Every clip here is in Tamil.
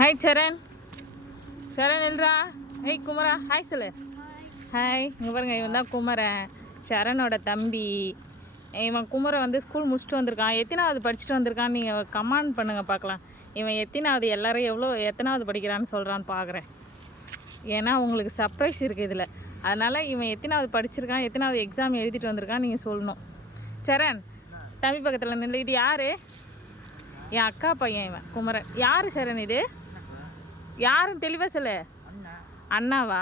ஹாய் சரண். சரண் இல்லைடா. ஹேய் குமரா, ஹாய் சொல்லு. ஹாய். இங்கே பாருங்க, இவன் தான் குமரன், சரணோட தம்பி. இவன் குமரன் வந்து ஸ்கூல் முடிச்சுட்டு வந்திருக்கான். எத்தனாவது படிச்சுட்டு வந்திருக்கான்னு நீங்கள் கமெண்ட் பண்ணுங்கள் பார்க்கலாம். இவன் எத்தனாவது, எல்லோரும் எத்தனாவது படிக்கிறான்னு சொல்கிறான்னு பார்க்குறேன். ஏன்னா உங்களுக்கு சர்ப்ரைஸ் இருக்குது இதில். அதனால் இவன் எத்தனாவது படிச்சிருக்கான், எத்தனாவது எக்ஸாம் எழுதிட்டு வந்திருக்கான்னு நீங்கள் சொல்லணும். சரண், தம்பி பக்கத்தில் நின்று. இது யார்? என் அக்கா பையன் இவன் குமரன். யார் சரண் இது? யாரும் தெளிவாக சொல்லு. அண்ணாவா?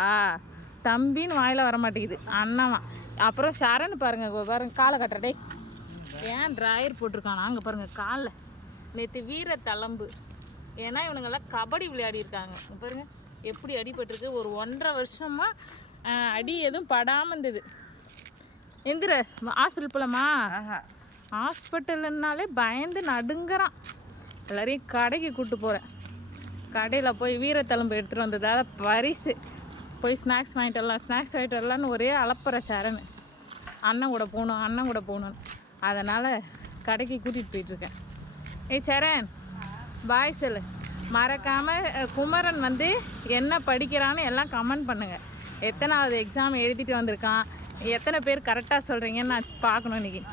தம்பின்னு வாயில் வர மாட்டேங்குது. அண்ணாவா? அப்புறம் சரண் பாருங்கள், பாருங்க காலை கட்டுறடே. ஏன் ட்ராயர் போட்டிருக்கானா அங்கே பாருங்கள் காலில். நேற்று வீர தளம்பு. ஏன்னா இவனுங்கெல்லாம் கபடி விளையாடி இருக்காங்க. பாருங்க எப்படி அடிபட்டிருக்கு. ஒரு 1.5 வருஷமாக அடி எதுவும் படாமல் இருந்தது. எந்திர ஹாஸ்பிட்டல் போகலாமா? ஹாஸ்பிட்டலுன்னாலே பயந்து நடுங்கிறான். எல்லாரையும் கடைக்கு கூப்பிட்டு போகிறேன். கடையில் போய் வீரத்தழும்பு எடுத்துகிட்டு வந்ததால் பரிசு. போய் ஸ்நாக்ஸ் வாங்கிட்டு வரலாம், ஸ்நாக்ஸ் வாங்கிட்டு வரலான்னு ஒரே அலப்புற சரண். அண்ணன் கூட போகணுன்னு. அதனால் கடைக்கு கூட்டிகிட்டு போயிட்டுருக்கேன். ஏய் சரண், பாய் சொல்லு. மறக்காமல் குமரன் வந்து என்ன படிக்கிறான்னு எல்லாம் கமெண்ட் பண்ணுங்கள். எத்தனாவது எக்ஸாம் எழுதிட்டு வந்திருக்கான், எத்தனை பேர் கரெக்டாக சொல்கிறீங்கன்னு நான் பார்க்கணும் இன்றைக்கி.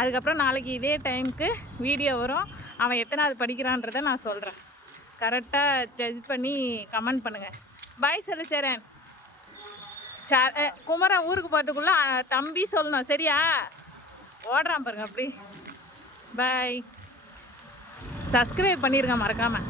அதுக்கப்புறம் நாளைக்கு இதே டைமுக்கு வீடியோ வரும். அவன் எத்தனாவது படிக்கிறான்றதை நான் சொல்கிறேன். கரெக்டாக ஜட்ஜ் பண்ணி கமெண்ட் பண்ணுங்கள். பாய் சொல்லு சரண். குமரன் ஊருக்கு போகிறதுக்குள்ளே தம்பி சொல்லணும், சரியா? ஓடுறான் பாருங்க அப்படி. பாய். சப்ஸ்கிரைப் பண்ணிடுங்க மறக்காமல்.